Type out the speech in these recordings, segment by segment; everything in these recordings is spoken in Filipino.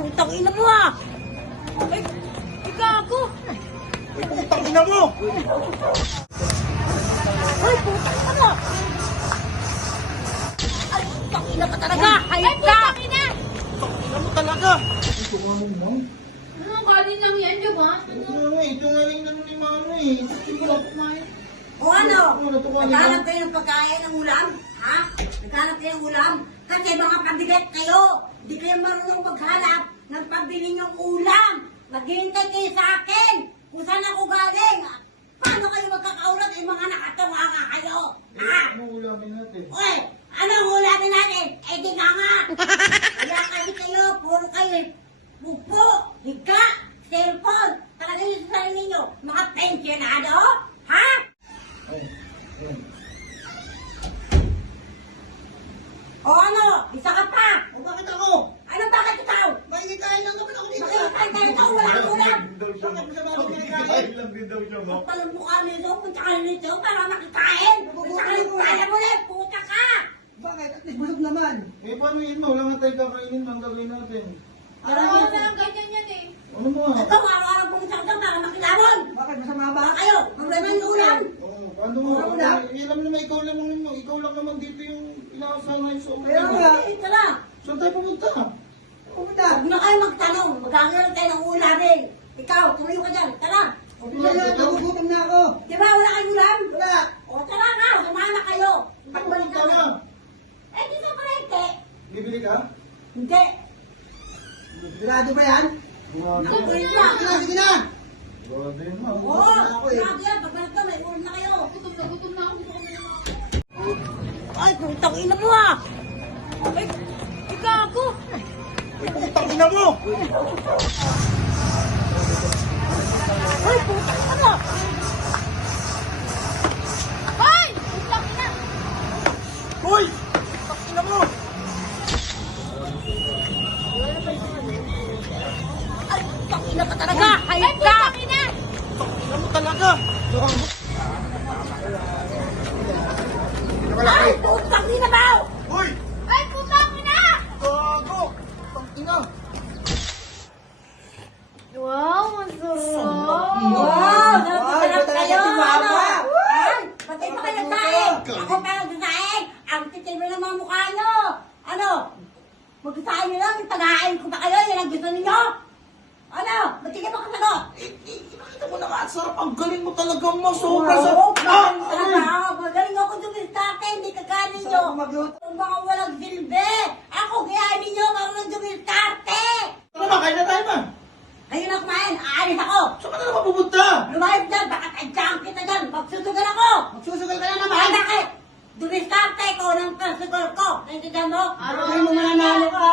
putang ina mo ah! Ay, gago! Ay, putang ina mo! Ay, putang ina mo! Ay, putang ina ka talaga! Hayop ka! Putang ina mo talaga! Ito nga mo, ma'am. Ano, kanin lang yan, di ba? Ito nga lang naman ni Mano eh. Ito nga kumain. O ano? Natuwa niya. Naghanap kayo ng pagkain ng ulam? Ha? Naghanap kayo ng ulam? Kasi mga pabigat kayo! Hindi kayo marunong maghanap ng pabili niyong ulam! Maghihintay kayo sa akin! Kung saan ako galing! Paano kayo magkakaulat? Eh, mga nakatunga nga kayo! Ha? Anong ulamin natin? Uy! Anong ulamin natin? Eh di nga nga! Kaya kasi kayo, puro kayo pupo, higa, cellphone, talaga yung sa ninyo, mga pensionado? Ha? Ay, ayun. O ano? Isa ka pa! Oh, bakit ako? Ano bakit ikaw? Makikikain lang naman ako dito. Makikikain ka ito, wala kang ulam! Bakit masama ako kinakain? Lang din daw siya, ma'am. Palang mukha nito, punta ka nito para makikain! Punta ka nito, kaya mo ulit, puta ka! Bakit? At least busog naman. Eh, paano yun, ma? Wala nga tayo kakainin. Ang gagawin natin. Araw na lang ganyan yan eh. Ano mo? Ito, araw-araw pumunta ka dyan para makilawon! Bakit? Masama ba? Baka kayo, problema yung ulam! Oh, paano mo? Wala. Alam naman, ikaw lang naman dito yung inaasahan ngayon sa Kaya ulam. nga. Ito lang! Saan tayo pumunta? Pumunta. Huwag na kayo magtanong, magkakaroon tayo ng ulamin! Ikaw, tumayo ka dyan, tara! Pumunta na, nagugutom na ako. Di ba wala kayong ulam? Wala. O tara nga, sumama kayo! Pagbalik Pumunta na. Eh, di sa parente! Bibili ka? Hindi! Sigurado ba yan? Grabe. Wait lang! Sige na, sige na. Grabe yun, ma'am. Oo! Grabe yan, pagbalik ka, may ulam na kayo! Gutom na ako. Gusto ko na lang ako. Ay, putang ina mo ah! Ay, gago! Ay, putang ina mo! Ay, putang ina mo! Ay! Putang ina! Hoy! Putang ina mo! Ay, putang ina ka talaga! Hayop ka! Putang ina! Putang ina mo talaga! Ay, putang ina mo! Hoy! Ay, putang ina! Gago! Putang ina! Wow, masarap! Wow! Sarap talaga kayo! si Mama. Ay, pati pa kayo saing! Ako pa nagsasaing! Ang titil mo ng mga mukha nyo! Ano? Magsasaing nyo lang, tagahain ko pa kayo, yan ang gusto ninyo? Ano? Ba't hindi ka pa kasagot? Nakita mo na nga, ang sarap. Ang galing mo talaga, ma. Sobra Oo, sarap. magaling talaga. Magaling ako dumiltate, hindi kakanin nyo. Sarap ko magluto. Ang mga walang silbi. Ako, kaya ninyo marunong dumiltate. Ano ba? Kain na tayo, ma. Ayun na kumain, aalis ako. Saan ka na naman pupunta? Lumayas dyan, baka tadyaan kita dyan. Magsusugal ako. Magsusugal ka na Ay, naman. bakit? Dumiltate ko ng pasugal ko. Naintindihan mo? Araw mo mananalo ka.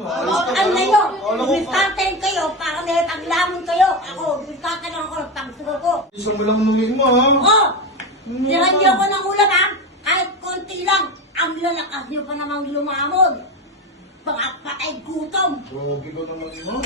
Ano na yun? Dumiltate rin kayo para may paglamon kayo. Ako, dumiltate lang ako ng pagsugal ko. Isang mo lang numig mo, ha? Oo! Nilan niyo ako ng ulam ha? Kahit konti lang. Ang lalakas niyo pa namang lumamon. Mga patay gutom. Grabe ka naman, ma.